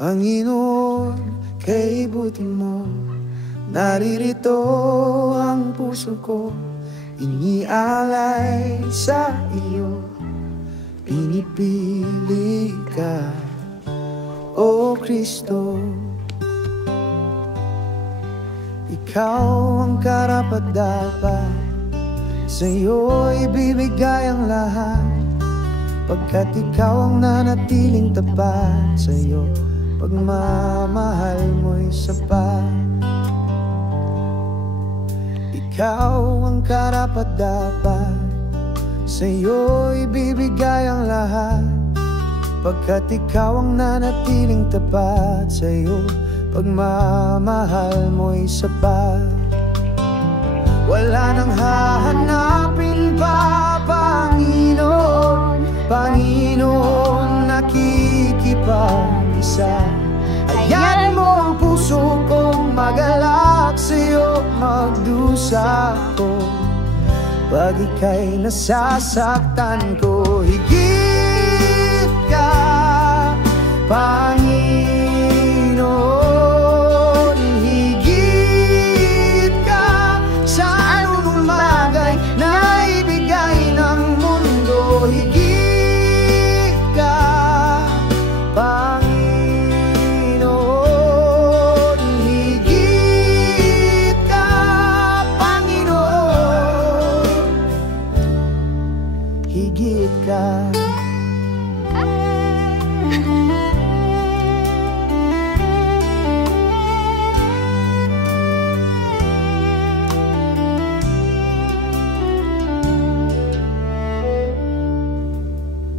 Panginoon, kay buti mo, naririto ang puso ko, inialay sa iyo, pinipili ka, O Kristo. Ikaw ang karapat-dapat, sa iyo ibibigay ang lahat, pagkat ikaw ang nanatiling tapat sa iyo. Pagmamahal mo'y sapat. Ikaw ang karapat-dapat, sa iyo ibibigay ang lahat, pagkat ikaw ang nanatiling tapat sa iyo. Pagmamahal mo'y sapat. Wala nang hahanapin pa, Panginoon. Panginoon, nakikipag-isa. Hayaan mo ang puso kong magalak sa'yo, magdusa ko. Pag ika'y nasasaktan ko, higit ka, Panginoon. Higit ka sa anumang bagay na ibigay ng mundo. Higit ka, Panginoon. Higit ka.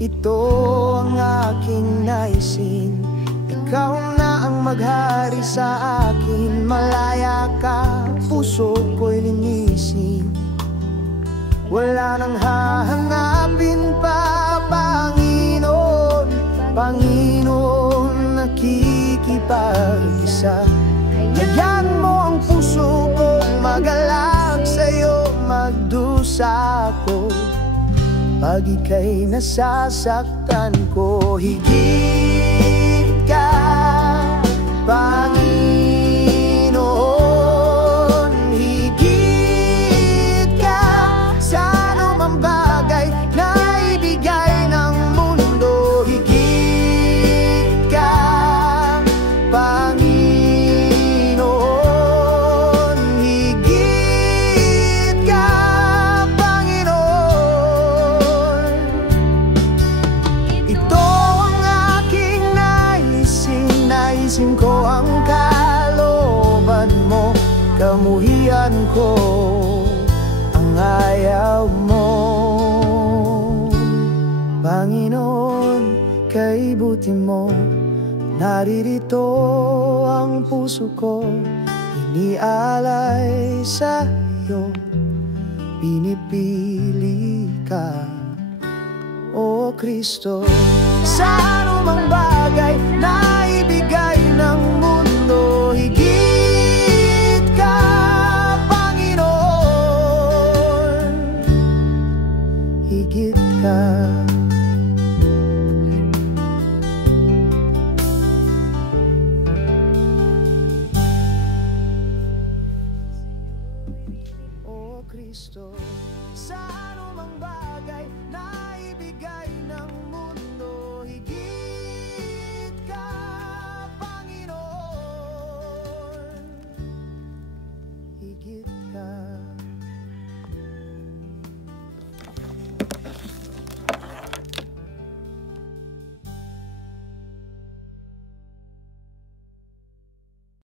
Ito ang aking naisin, ikaw na ang maghari sa akin. Malaya ka, puso ko'y linisin. Wala nang hahanapin pa, Panginoon. Panginoon, nakikipag-isa. Hayaan mo ang puso kong magalak sa'yo, magdusa ko. Pag ika'y nasasaktan ko, higit ka, Panginoon. Higit ka sa anumang bagay na ibigay ng mundo. Higit ka, Panginoon. Higit ka, Panginoon. Ito ang aking naisin ko ang kalooban mo. Kamuhian ko ang ayaw mo. Panginoon, kay buti mo, naririto ang puso ko, inialay sa iyo, pinipili ka, O Kristo. Sa anumang bagay na